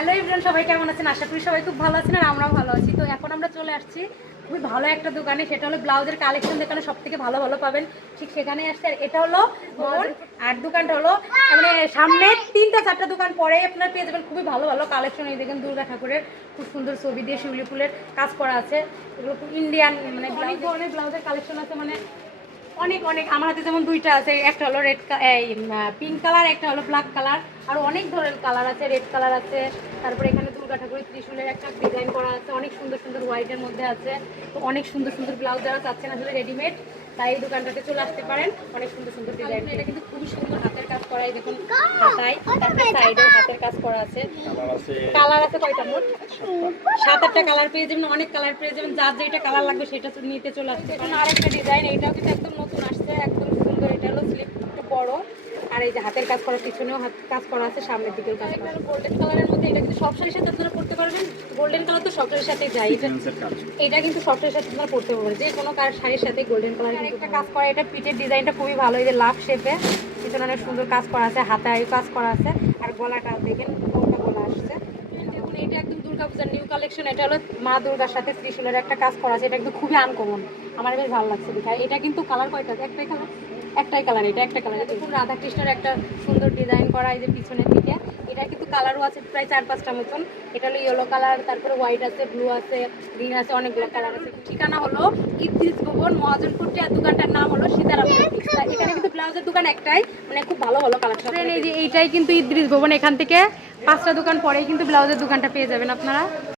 Hello everyone, সবাই কেমন আছেন? আশা করি সবাই খুব ভালো আছেন আর আমরাও ভালো আছি। তো এখন আমরা চলে আসছি খুবই ভালো একটা দোকানে, সেটা হলো ব্লাউজের কালেকশন যেখানে সব থেকে ভালো ভালো পাবেন, ঠিক সেখানেই আসছে। আর এটা হলো আর দোকানটা হলো মানে সামনে 3-4টা দোকান পরে আপনার পেয়ে যাবেন খুবই ভালো ভালো কালেকশন। এই দেখেন দুর্গা ঠাকুরের খুব সুন্দর ছবি দিয়ে শিউলি ফুলের কাজ করা আছে। এগুলো খুব ইন্ডিয়ান, মানে অনেক ধরনের ব্লাউজের কালেকশন আছে, মানে অনেক অনেক। আমার হাতে যেমন দুইটা আছে, একটা হলো রেড পিঙ্ক কালার, একটা হলো ব্ল্যাক কালার, আর অনেক ধরনের কালার আছে, রেড কালার আছে। তারপরে এখানে দুর্গা ঠাকুরের ত্রিশূলের একটা ডিজাইন করা আছে, অনেক সুন্দর সুন্দর হোয়াইটের মধ্যে আছে। তো অনেক সুন্দর সুন্দর ব্লাউজ যারা চাচ্ছেন আসলে রেডিমেড, তাই এই দোকানটাতে চলে আসতে পারেন। অনেক সুন্দর সুন্দর ডিজাইন, এটা কিন্তু খুবই সুন্দর হাতের কাজ করা। এই দেখুন হাতায়, তারপরে সাইডেও হাতের কাজ করা আছে। কালার আছে কয়টা? মোট 7-8টা কালার পেয়ে যাবেন, অনেক কালার পেয়ে যাবেন। যার যেটা কালার লাগবে সেটা নিতে চলে আসতে পারেন। আরেকটা ডিজাইন, এইটাও কিন্তু একদম নতুন আসছে, একদম সুন্দর। এটা হলো স্লিপ একটু বড়, আর এই যে হাতের কাজ করা, পিছনেও হাত কাজ করা আছে, সামনের দিকেও কাজ করা আছে। গোল্ডেন কালারের মধ্যে এটা কিন্তু সব শাড়ির সাথে আপনারা পরতে পারবেন। গোল্ডেন কালার তো সব শাড়ির সাথেই যায়, এটা কিন্তু সব শাড়ির সাথে আপনারা পরতে পারবেন, যে কোনো শাড়ির সাথে গোল্ডেন কালার একটা কাজ করা। এটা পিঠের ডিজাইনটা খুবই ভালো, এই যে লাভ শেপে পিছনে অনেক সুন্দর কাজ করা আছে, হাতায় কাজ করা আছে। আর গলাটা দেখেন, কোনটা গলা আসছে। দেখুন এটা একদম দুর্গাপূজার নিউ কালেকশন। এটা হলো মা দুর্গার সাথে ত্রিশূলের একটা কাজ করা আছে। এটা কিন্তু খুবই আনকমন, আমার বেশ ভালো লাগছে দেখা। এটা কিন্তু কালার কয়টা? একটাই কালার, এটা একটা কালার। দেখুন রাধাকৃষ্ণের একটা সুন্দর ডিজাইন করা, এই যে পিছনের দিকে। এটা কিন্তু কালারও আছে প্রায় 4-5টা মতন। এটা হলো ইয়েলো কালার, তারপরে হোয়াইট আছে, ব্লু আছে, গ্রিন আছে, অনেকগুলো কালার আছে। ঠিকানা হলো ইদ্রিস ভবন, মহাজনপুর। আর দোকানটার নাম হলো সীতারাম। এখানে কিন্তু ব্লাউজের দোকান একটাই, মানে খুব ভালো ভালো কালেকশন। এই যে এইটাই কিন্তু ইদ্রিস ভবন, এখান থেকে 5টা দোকান পরেই কিন্তু ব্লাউজের দোকানটা পেয়ে যাবেন আপনারা।